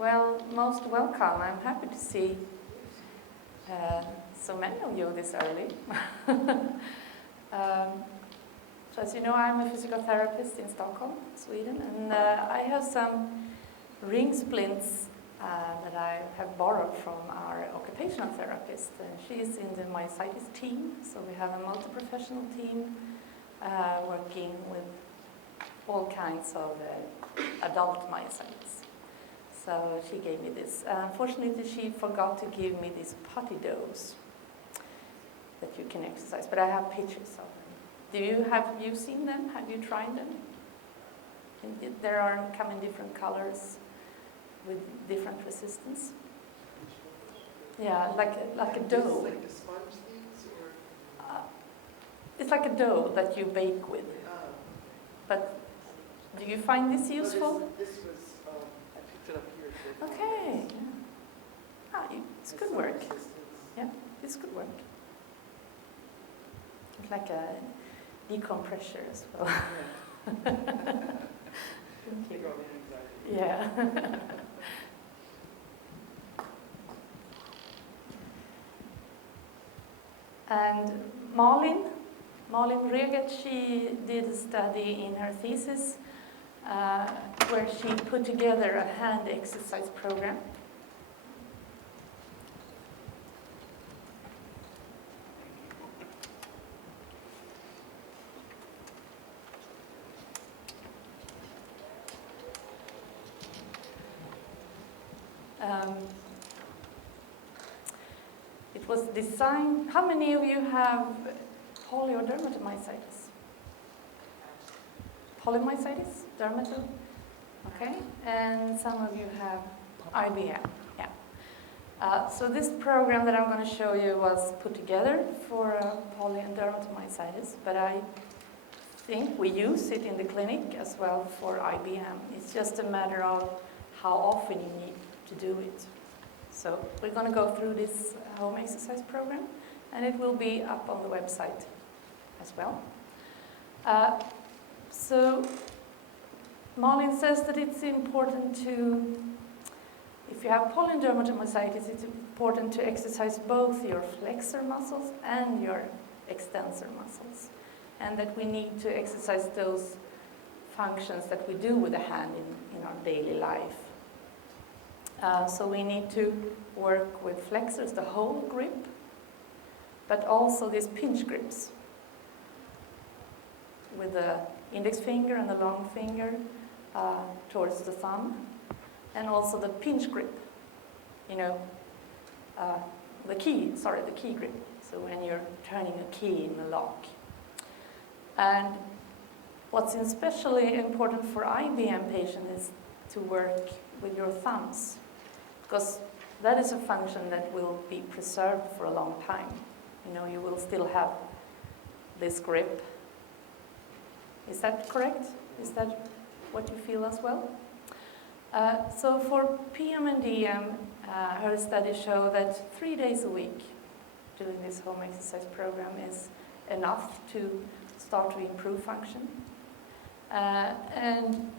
Well, most welcome. I'm happy to see so many of you this early. So as you know, I'm a physical therapist in Stockholm, Sweden, and I have some ring splints that I have borrowed from our occupational therapist. She's in the Myositis team, so we have a multi-professional team working with all kinds of adult myositis. So she gave me this. Unfortunately, she forgot to give me these putty doughs that you can exercise, but I have pictures of them. Have you seen them? Have you tried them? There are come in different colors with different resistance. Yeah, like a dough. Like the sponge things, or? It's like a dough that you bake with. But do you find this useful? This was, I picked it up here. Okay. Yeah. This could work. Yeah, this could work. It's like a decompressor as well. Yeah. Thank you. Anxiety. Yeah. And Malin Reget, she did a study in her thesis where she put together a hand exercise program. It was designed. How many of you have polyodermatomyositis? Polymyositis? Dermato? Okay. And some of you have IBM. Yeah. So this program that I'm going to show you was put together for poly and dermatomyositis, but I think we use it in the clinic as well for IBM. It's just a matter of how often you need to do it. So we're going to go through this home exercise program, and it will be up on the website as well. So Malin says that it's important to, if you have polydermatomyositis, it's important to exercise both your flexor muscles and your extensor muscles, and that we need to exercise those functions that we do with the hand in our daily life. So we need to work with flexors, the whole grip, but also these pinch grips with the index finger and the long finger towards the thumb, and also the pinch grip, the key grip, so when you're turning a key in the lock. And what's especially important for IBM patients is to work with your thumbs, because that is a function that will be preserved for a long time. You will still have this grip. Is that correct? Is that what you feel as well? So for PM and DM, her studies show that 3 days a week doing this home exercise program is enough to start to improve function. And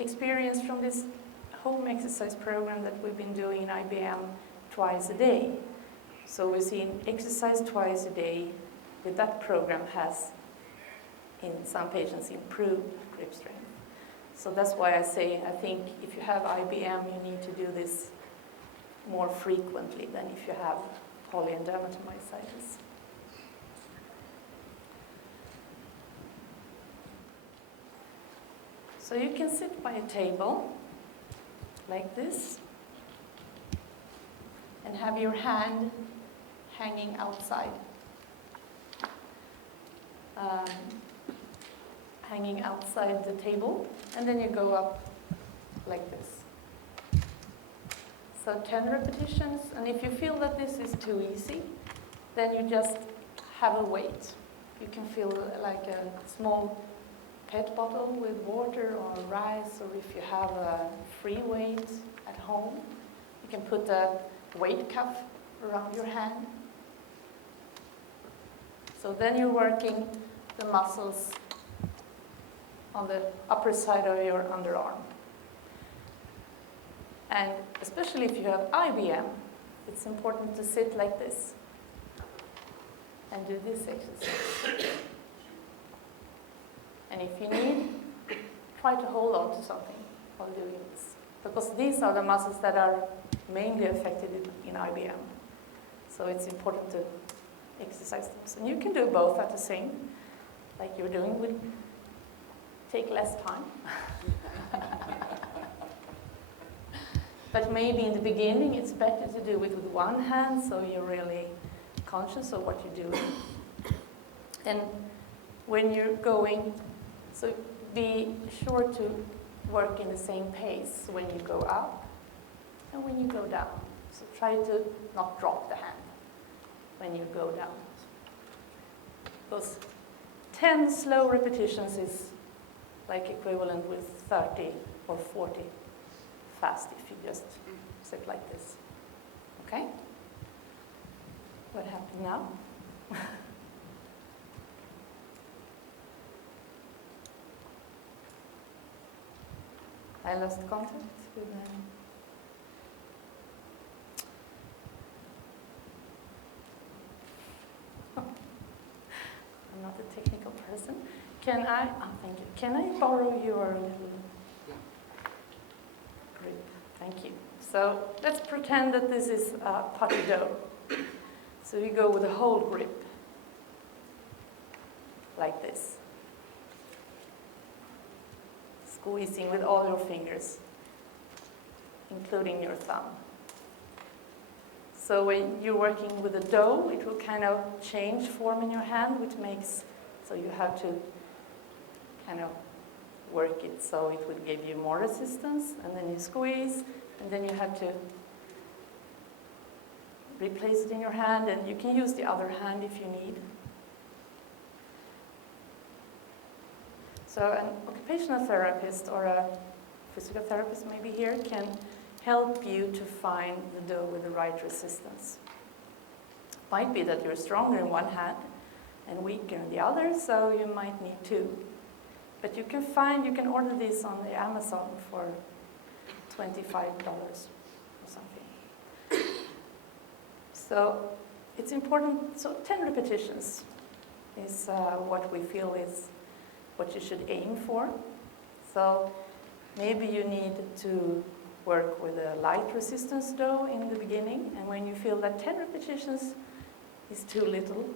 experience from this home exercise program that we've been doing in IBM twice a day. So we've seen exercise twice a day with that program has, in some patients, improved grip strength. So that's why I say, I think if you have IBM, you need to do this more frequently than if you have poly and dermatomyositis. So you can sit by a table like this and have your hand hanging outside. Hanging outside the table, and then you go up like this. So 10 repetitions, and if you feel that this is too easy, then you just have a weight. You can feel like a small PET bottle with water or rice, or if you have a free weight at home, you can put a weight cuff around your hand. So then you're working the muscles on the upper side of your underarm. And especially if you have IBM, it's important to sit like this and do this exercise. And if you need, try to hold on to something while doing this. Because these are the muscles that are mainly affected in IBM. So it's important to exercise those. And you can do both at the same, like you're doing, would take less time. But maybe in the beginning it's better to do it with one hand, so you're really conscious of what you're doing. And when you're going, so be sure to work in the same pace when you go up and when you go down. So try to not drop the hand when you go down. Because 10 slow repetitions is like equivalent with 30 or 40 fast if you just sit like this. Okay? What happened now? I lost contact with them. I'm not a technical person. Can I, thank you. Can I borrow your little grip? Thank you. So let's pretend that this is a putty dough. So you go with a whole grip, like this. Squeezing with all your fingers, including your thumb. So when you're working with a dough, it will kind of change form in your hand, which makes, so you have to kind of work it so it will give you more resistance, and then you squeeze, and then you have to replace it in your hand, and you can use the other hand if you need. So an occupational therapist or a physical therapist maybe here can help you to find the dough with the right resistance. Might be that you're stronger in one hand and weaker in the other, so you might need two. But you can order these on the Amazon for $25 or something. So it's important, so 10 repetitions is what we feel is what you should aim for. So maybe you need to work with a light resistance dough in the beginning, and when you feel that 10 repetitions is too little,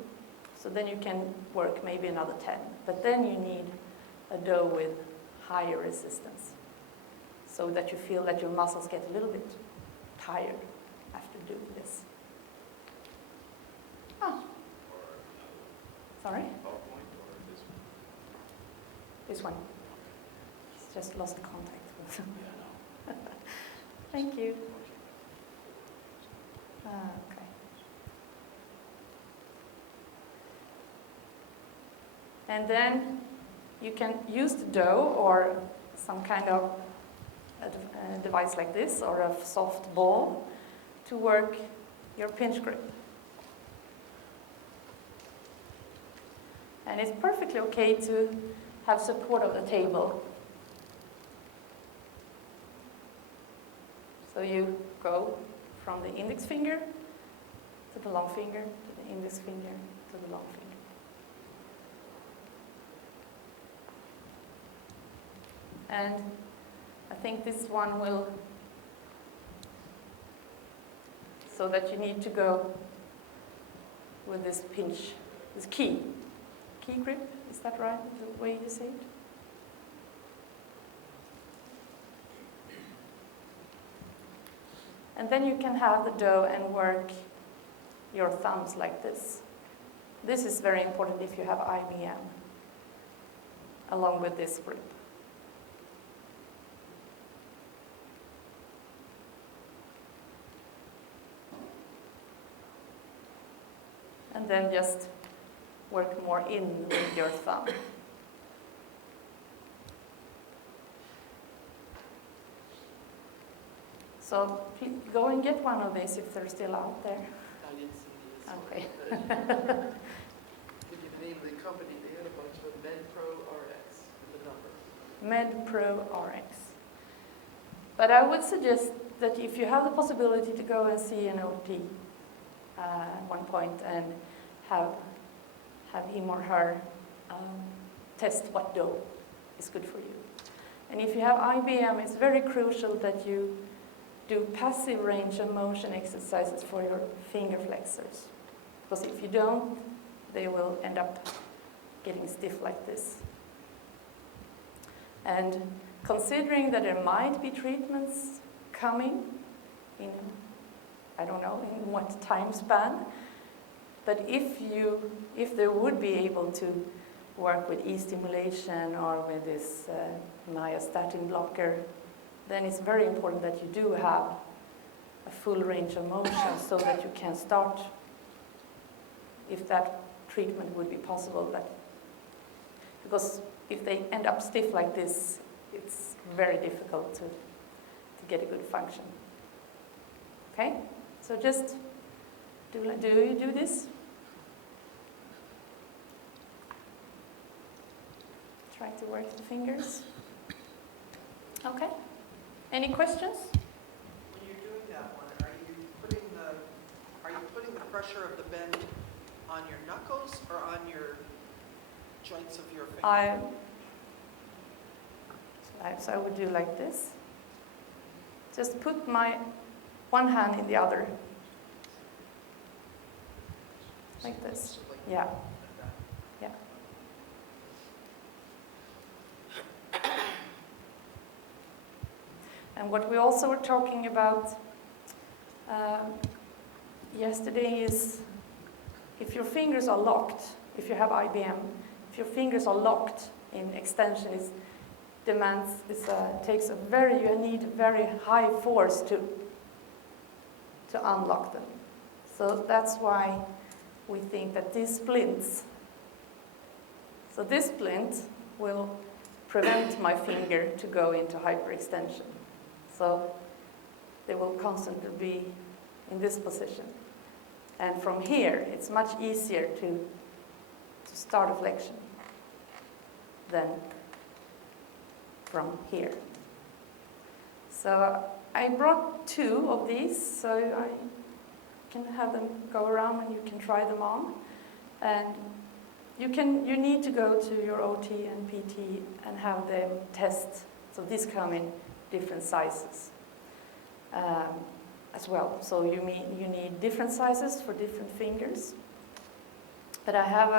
so then you can work maybe another 10. But then you need a dough with higher resistance, so that you feel that your muscles get a little bit tired after doing this. Ah. Sorry? This one. It's just lost contact with them. Thank you. Okay. And then you can use the dough or some kind of a device like this or a soft ball to work your pinch grip. And it's perfectly okay to have support of the table. So you go from the index finger to the long finger, to the index finger, to the long finger. And I think this one will, so that you need to go with this pinch, this key grip, is that right, the way you say it? And then you can have the dough and work your thumbs like this. This is very important if you have IBM, along with this grip. And then just work more in with your thumb. So please go and get one of these if they're still out there. I didn't see these. Okay. Give you the name of the company. They had a bunch of MedPro RX with the number. MedPro RX. But I would suggest that if you have the possibility to go and see an OT at one point and have him or her test what dose is good for you. And if you have IBM, it's very crucial that you do passive range of motion exercises for your finger flexors. Because if you don't, they will end up getting stiff like this. And considering that there might be treatments coming in, I don't know, in what time span, but if they would be able to work with e-stimulation or with this myostatin blocker, then it's very important that you do have a full range of motion so that you can start, if that treatment would be possible. Because if they end up stiff like this, it's very difficult to get a good function. Okay? So just do you do this? Try to work the fingers. Okay. Any questions? When you're doing that one, are you putting the pressure of the bend on your knuckles or on your joints of your fingers? So I would do like this. Just put my one hand in the other. Like this. Yeah. Yeah. And what we also were talking about yesterday is if your fingers are locked, if you have IBM, if your fingers are locked in extension, you need very high force to unlock them. So that's why we think that these splints, so this splint will prevent my finger to go into hyperextension. So they will constantly be in this position. And from here, it's much easier to start a flexion than from here. So I brought 2 of these, so I can have them go around and you can try them on. And you need to go to your OT and PT and have them test. So these come in different sizes as well. So you need different sizes for different fingers. But I have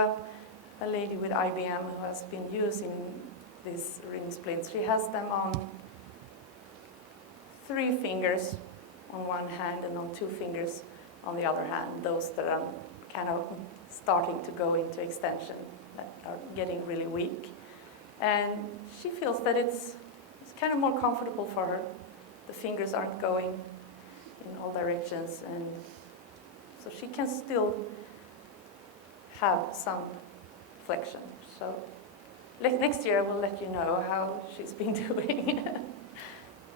a lady with IBM who has been using these ring splints. She has them on 3 fingers on one hand and on 2 fingers on the other hand, those that are kind of starting to go into extension, that are getting really weak. And she feels that it's kind of more comfortable for her. The fingers aren't going in all directions, and so she can still have some flexion. So next year I will let you know how she's been doing.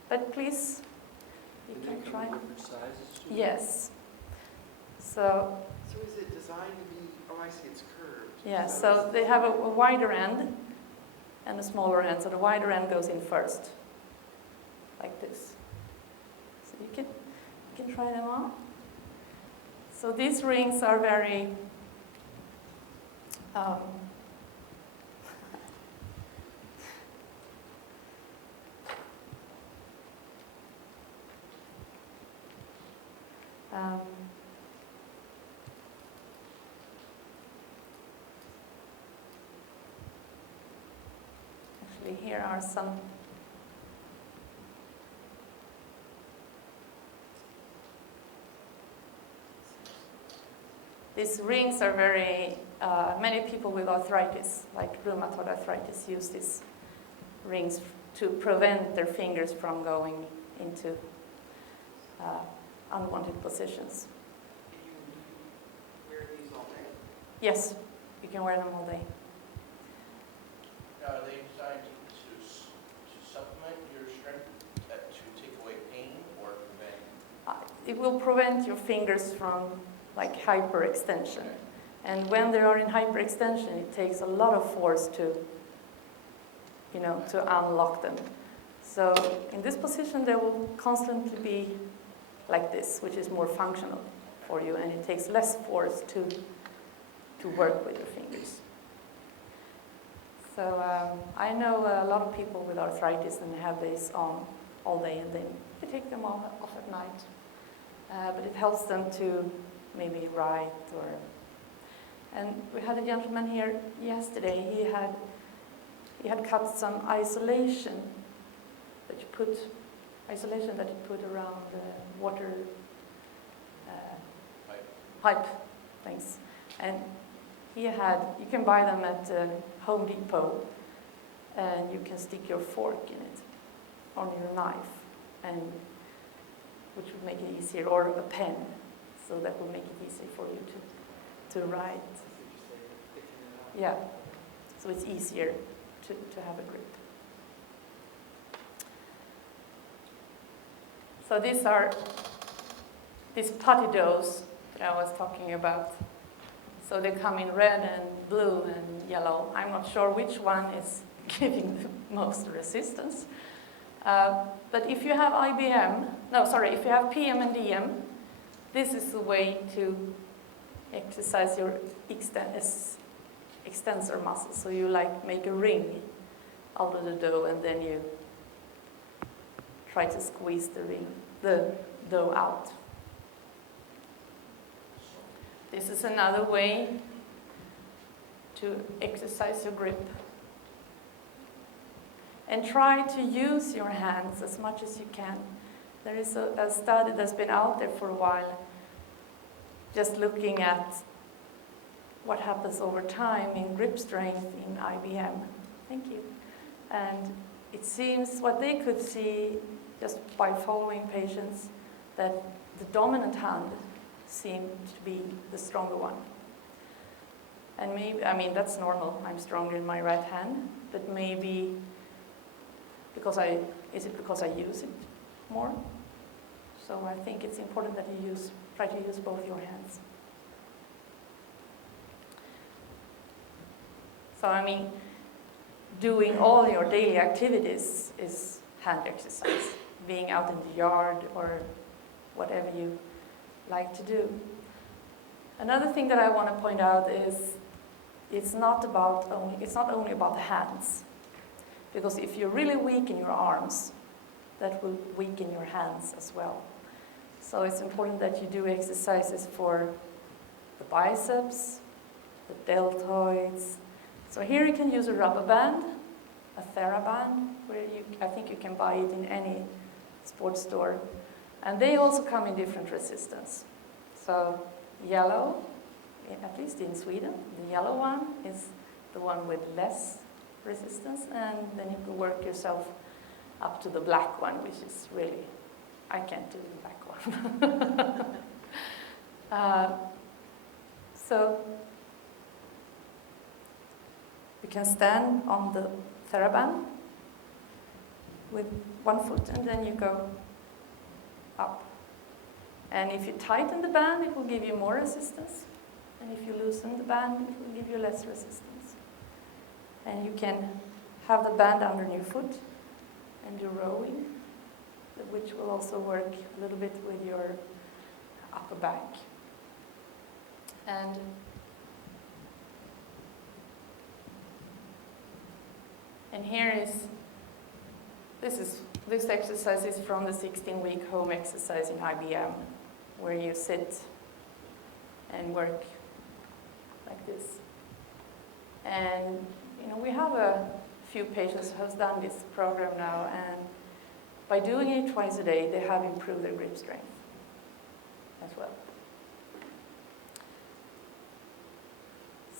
But please, you can try. Different sizes? Yes. So is it designed to be, I see it's curved. yeah, so they have a wider end and a smaller end. So the wider end goes in first, like this. So you can try them on. So these rings are very actually, here are some. These rings are very, many people with arthritis, like rheumatoid arthritis, use these rings to prevent their fingers from going into unwanted positions. Can you wear these all day? Yes, you can wear them all day. Now, are they designed to supplement your strength, to take away pain, or prevent? It will prevent your fingers from like hyperextension. And when they are in hyperextension, it takes a lot of force to unlock them. So in this position, they will constantly be like this, which is more functional for you, and it takes less force to work with your fingers. So I know a lot of people with arthritis and have this on all day, and then they take them off at night. But it helps them to maybe write or... And we had a gentleman here yesterday. He had cut some isolation that you put around the water pipe things. And you can buy them at Home Depot, and you can stick your fork in it, on your knife, and which would make it easier, or a pen, so that will make it easier for you to write. Yeah, so it's easier to have a grip. So these putty doughs that I was talking about. So they come in red and blue and yellow. I'm not sure which one is giving the most resistance. But if you have if you have PM and DM, this is the way to exercise your extensor muscles. So you make a ring out of the dough, and then you try to squeeze the dough out. This is another way to exercise your grip. And try to use your hands as much as you can. There is a study that's been out there for a while, just looking at what happens over time in grip strength in IBM. Thank you. And it seems what they could see just by following patients, that the dominant hand seemed to be the stronger one. And maybe, that's normal. I'm stronger in my right hand, but maybe is it because I use it more? So I think it's important that you try to use both your hands. So doing all your daily activities is hand exercise. Being out in the yard or whatever you like to do. Another thing that I want to point out is it's not only about the hands. Because if you're really weak in your arms, that will weaken your hands as well. So it's important that you do exercises for the biceps, the deltoids. So here you can use a rubber band, a TheraBand, where I think you can buy it in any sports store. And they also come in different resistance. So yellow, at least in Sweden, the yellow one is the one with less resistance, and then you can work yourself up to the black one, which is really, I can't do the black one. So you can stand on the TheraBand with one foot, and then you go up. And if you tighten the band, it will give you more resistance. And if you loosen the band, it will give you less resistance. And you can have the band under your foot and do rowing, which will also work a little bit with your upper back. And this exercise is from the 16-week home exercise in IBM, where you sit and work like this. And we have a few patients who have done this program now, and by doing it twice a day, they have improved their grip strength as well.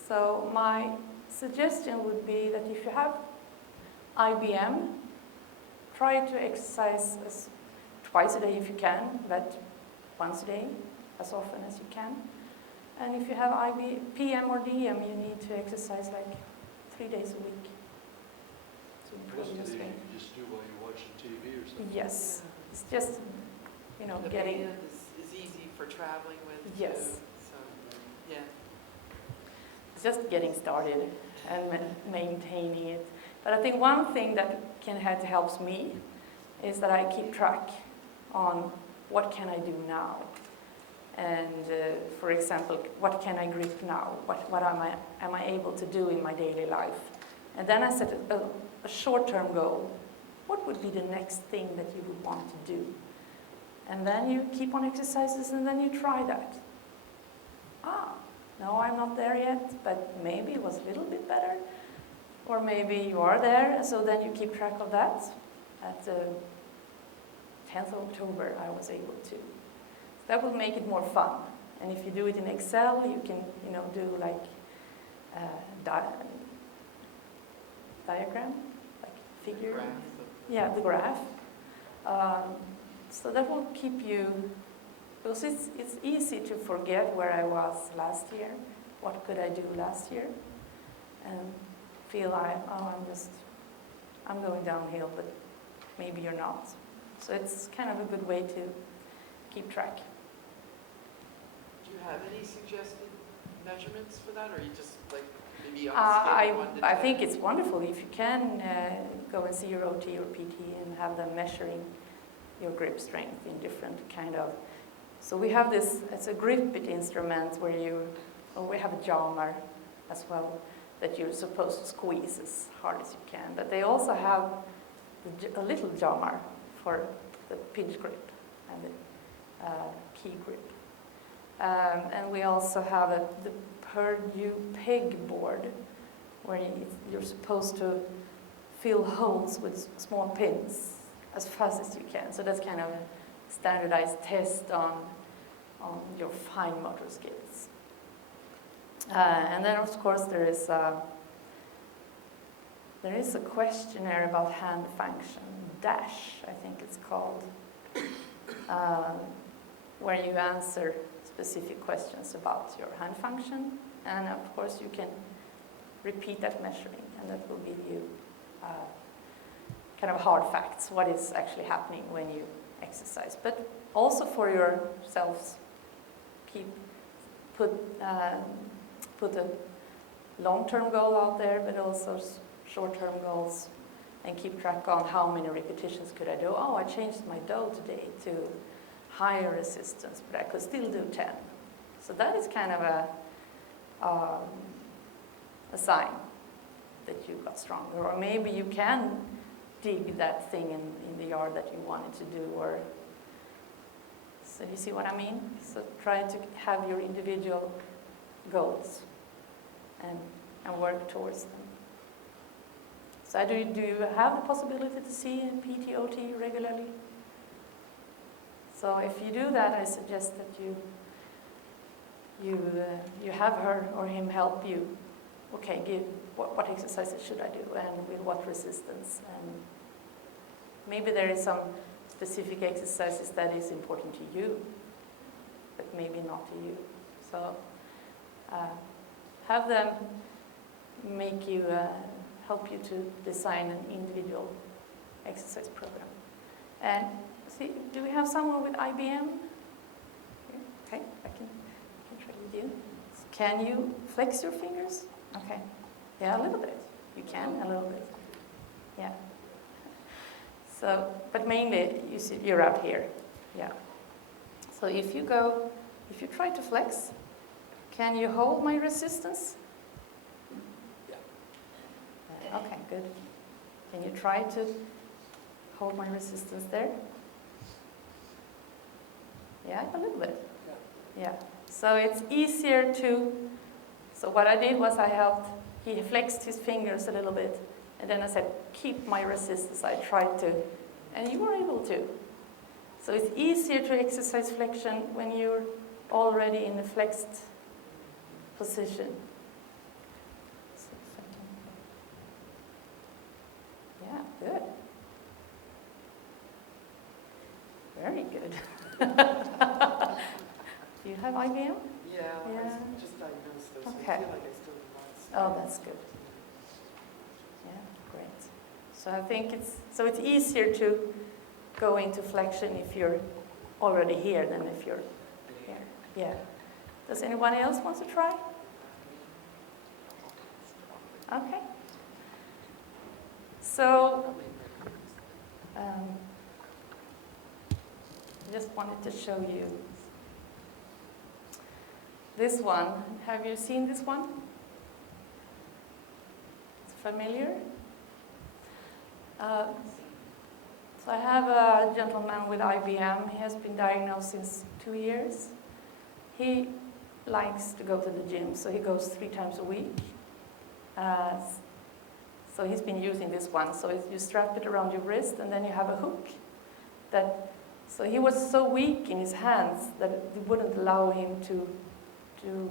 So my suggestion would be that if you have IBM, try to exercise twice a day if you can, but once a day, as often as you can. And if you have PM or DM, you need to exercise 3 days a week to improve your strength. You just do while you're watching TV or something? Yes. It's just, The getting... band is easy for traveling with. Yes. Too, so, yeah. It's just getting started and maintaining it. But I think one thing that helps me is that I keep track on what can I do now. And for example, what can I grip now? What am I able to do in my daily life? And then I set a short-term goal. What would be the next thing that you would want to do? And then you keep on exercises and then you try that. No, I'm not there yet, but maybe it was a little bit better. Or maybe you are there, so then you keep track of that. At 10th of October, I was able to. That will make it more fun. And if you do it in Excel, you can, do like diagram, like figure. Graph. Yeah, the graph. So that will keep you, because it's easy to forget where I was last year. What could I do last year? And feel like, I'm going downhill, but maybe you're not. So it's kind of a good way to keep track. Do you have any suggested measurements for that, or are you just like maybe on a scale of 1 to 10? I think it's wonderful if you can go and see your OT or PT and have them measuring your grip strength in different kind of. So we have this, it's a grip bit instrument where we have a jammer as well that you're supposed to squeeze as hard as you can. But they also have a little jammer for the pinch grip and the key grip. And we also have the Purdue peg board where you're supposed to fill holes with small pins as fast as you can. So that's kind of a standardized test on your fine motor skills. And then, of course, there is a questionnaire about hand function, DASH, I think it's called, where you answer specific questions about your hand function. And, of course, you can repeat that measuring, and that will give you kind of hard facts, what is actually happening when you exercise. But also for yourselves, put a long-term goal out there, but also short-term goals, and keep track on how many repetitions could I do. Oh, I changed my dough today to higher resistance, but I could still do 10. So that is kind of a sign that you got stronger. Or maybe you can dig that thing in the yard that you wanted to do. Or so you see what I mean? So try to have your individual goals and work towards them. So do you have the possibility to see a PT/OT regularly? So if you do that, I suggest that you have her or him help you. Okay, what exercises should I do and with what resistance? And maybe there is some specific exercises that is important to you, but maybe not to you. So have them make you, help you to design an individual exercise program. And see, do we have someone with IBM? Okay, I can try with you. Can you flex your fingers? Okay. Yeah, a little bit. You can, a little bit. Yeah. So, but mainly, you're out here. Yeah. So if you try to flex, can you hold my resistance? Yeah. Okay, good. Can you try to hold my resistance there? Yeah, a little bit. Yeah. So it's easier to, so what I did was he flexed his fingers a little bit, and then I said, keep my resistance. I tried to, and you were able to. So it's easier to exercise flexion when you're already in a flexed position. Yeah, good. Very good. Do you have IBM? Yeah, I Yeah. just diagnosed those. Okay. I feel like I still have Oh, that's good. Yeah, great. So I think it's easier to go into flexion if you're already here than if you're here. Yeah. Does anyone else want to try? Okay. So just wanted to show you this one. Have you seen this one? It's familiar? So I have a gentleman with IBM. He has been diagnosed since 2 years. He likes to go to the gym, so he goes 3 times a week. So he's been using this one. So you strap it around your wrist, and then you have a hook. So he was so weak in his hands that it wouldn't allow him to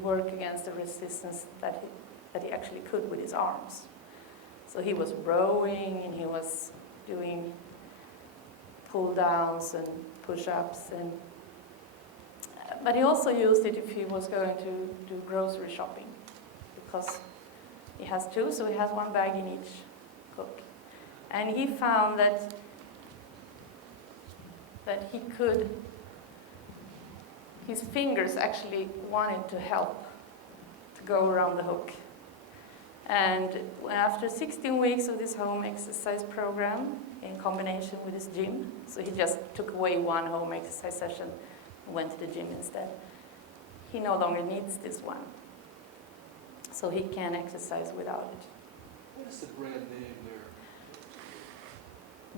work against the resistance that he actually could with his arms. So he was rowing, and he was doing pull downs and push-ups, but he also used it if he was going to do grocery shopping, because he has 2, so he has 1 bag in each hook. And he found that his fingers actually wanted to help to go around the hook. And after 16 weeks of this home exercise program in combination with his gym, so he just took away 1 home exercise session and went to the gym instead, he no longer needs this one. So he can exercise without it. What is the brand name there?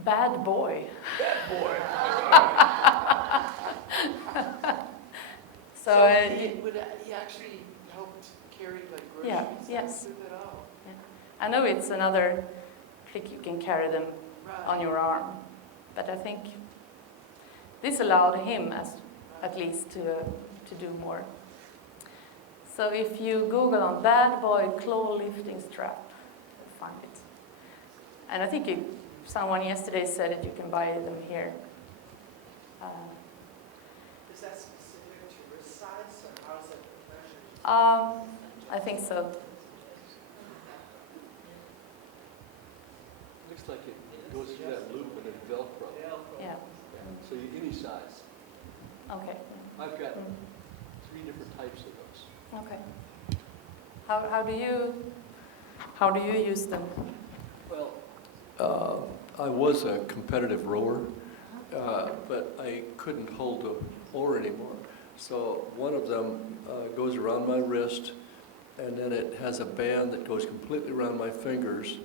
Bad Boy. Bad Boy. So he actually helped carry like groceries? Yeah, yes. With it all? I know it's another trick, you can carry them Right. on your arm, but I think this allowed him at least to do more. So if you Google on Bad Boy claw lifting strap, you'll find it. And I think someone yesterday said that you can buy them here. Is that specific to wrist size, or how is it measured? I think so. Looks like it goes through that loop and then Velcro. Yeah. So any size. Okay. I've got Mm. 3 different types of those. Okay. How do you use them? Well, I was a competitive rower, but I couldn't hold the oar anymore. So one of them goes around my wrist, and then it has a band that goes completely around my fingers,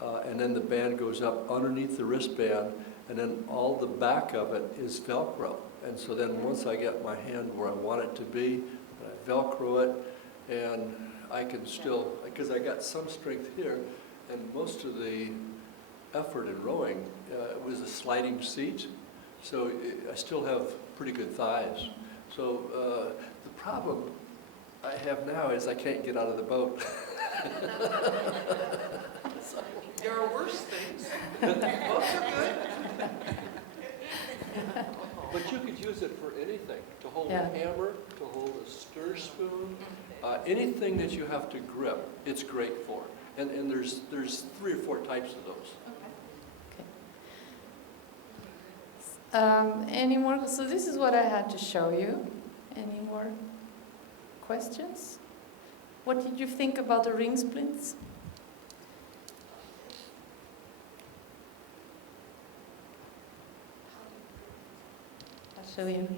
and then the band goes up underneath the wristband, and then all the back of it is Velcro. And so then once I get my hand where I want it to be, I Velcro it, and I can still, because I got some strength here, and most of the effort in rowing was a sliding seat, so I still have pretty good thighs. So the problem I have now is I can't get out of the boat. There are worse things. Boats are good. But you could use it for anything, to hold Yeah. a hammer, to hold a stir spoon, anything that you have to grip, it's great for. And there's 3 or 4 types of those. Any more? So this is what I had to show you. Any more questions? What did you think about the ring splints? I'll show you.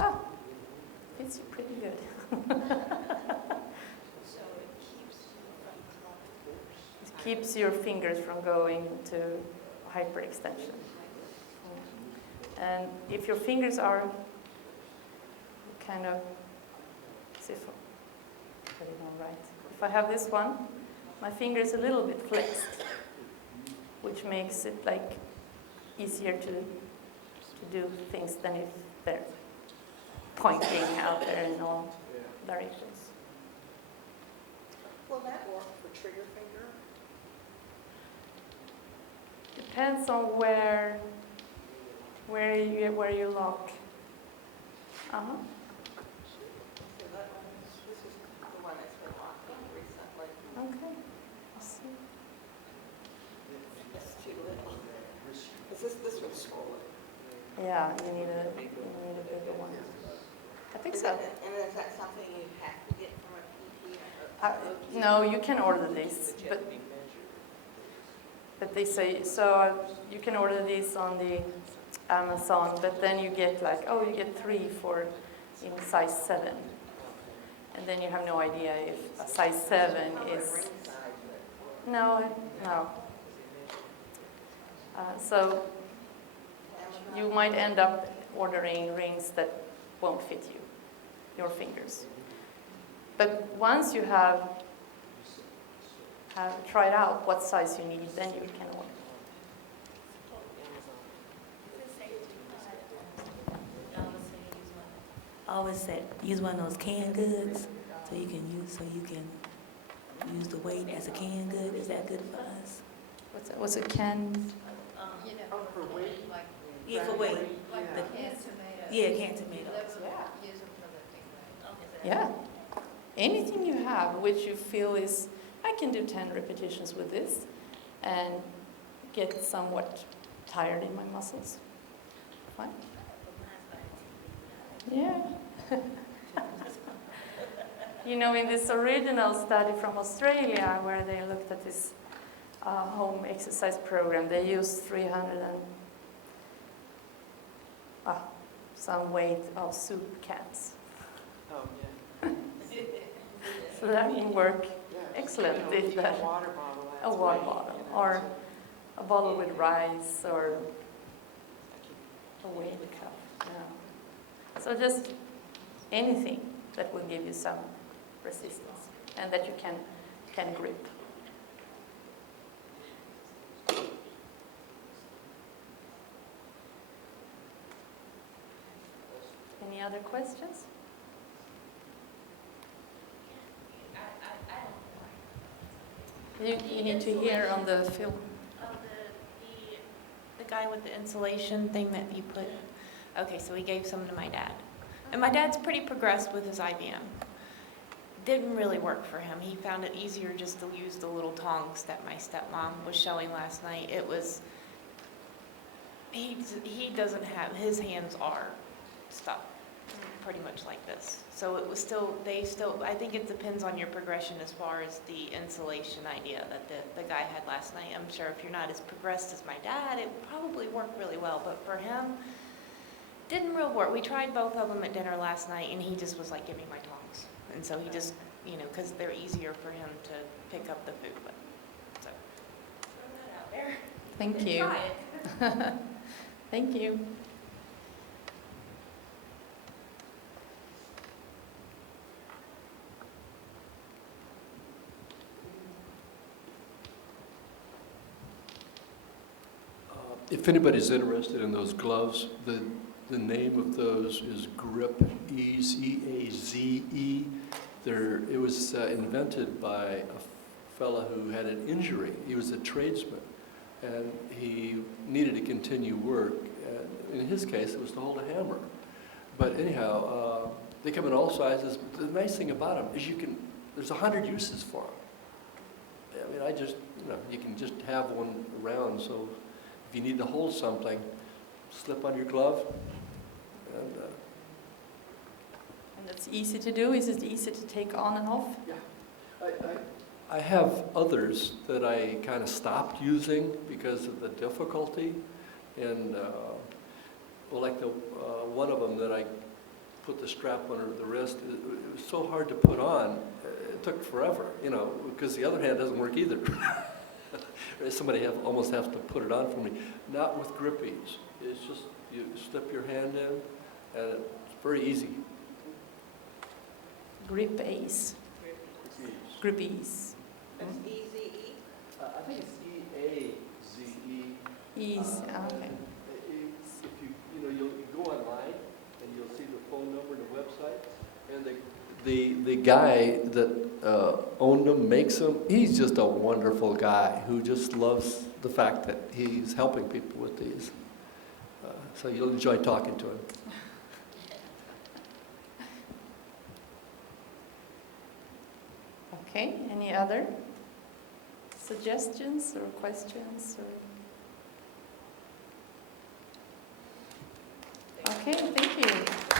Oh, fits you pretty good. It keeps your fingers from going to hyperextension. And if your fingers are kind of, see if I get it all right. If I have this one, my finger is a little bit flexed, which makes it like easier to do things than if they're pointing out there in all directions. Will that work for trigger finger? Depends on where you lock. Uh-huh. So that one, this is the one that's been locking recently. Okay. I'll see. It's too little. Is this one's swollen? Yeah, you need a bigger one. I think Is so. that- And is that something you have to get from a PT? No, you can order these, That you have to be measured. but they say, so you can order these on the Amazon, but then you get like, oh, you get 3 for in size 7. And then you have no idea if a size 7 is, no. So you might end up ordering rings that won't fit you, your fingers. But once you have tried out what size you need, then you can order. I always said use one of those canned goods so you can use the weight as a canned good. Is that good for us? What's a canned? Oh, for weight? Yeah, for weight. Yeah, canned tomatoes. Yeah. Anything you have which you feel is, I can do 10 repetitions with this and get somewhat tired in my muscles. Fine. Yeah. You know, in this original study from Australia where they looked at this home exercise program, they used 300 and some weight of soup cans. Oh, yeah. So that can work Yeah, excellent you know, if keep that, a water bottle. a that's water weight, bottle, you know, or so- a bottle with rice, or a weight cup. Yeah. So just anything that will give you some resistance and that you can grip. Any other questions? You need to hear on the film. The guy with the insulation thing that you put. Okay, so he gave some to my dad. And my dad's pretty progressed with his IBM. Didn't really work for him. He found it easier just to use the little tongs that my stepmom was showing last night. It was, he doesn't have, his hands are stuck pretty much like this. So it was still, I think it depends on your progression as far as the insulation idea that the guy had last night. I'm sure if you're not as progressed as my dad, it would probably work really well. But for him, didn't real work. We tried both of them at dinner last night, and he just was like, give me my tongs. And so he just, you know, because they're easier for him to pick up the food. But, so, throw that out there. Thank you. Try it. Thank you. If anybody's interested in those gloves, the name of those is Grip Ease, E-A-Z-E. It was invented by a fella who had an injury. He was a tradesman, and he needed to continue work. And in his case, it was to hold a hammer. But anyhow, they come in all sizes. The nice thing about them is there's 100 uses for them. I mean, you can just have one around, so if you need to hold something, slip on your glove. And it's easy to do. Is it easy to take on and off? Yeah. I have others that I kind of stopped using because of the difficulty. And, like one of them that I put the strap under the wrist, it was so hard to put on. It took forever, because the other hand doesn't work either. Somebody almost have to put it on for me. Not with Grip Ease. It's just you slip your hand in, and it's very easy. Grip Ease. Grip Ease. That's E-Z-E? I think it's E-A-Z-E. Ease. Okay. If you'll go online and you'll see the phone number and the website, and the guy that owned them, makes them, he's just a wonderful guy who just loves the fact that he's helping people with these. So you'll enjoy talking to him. Okay. Any other suggestions or questions? Okay. Thank you.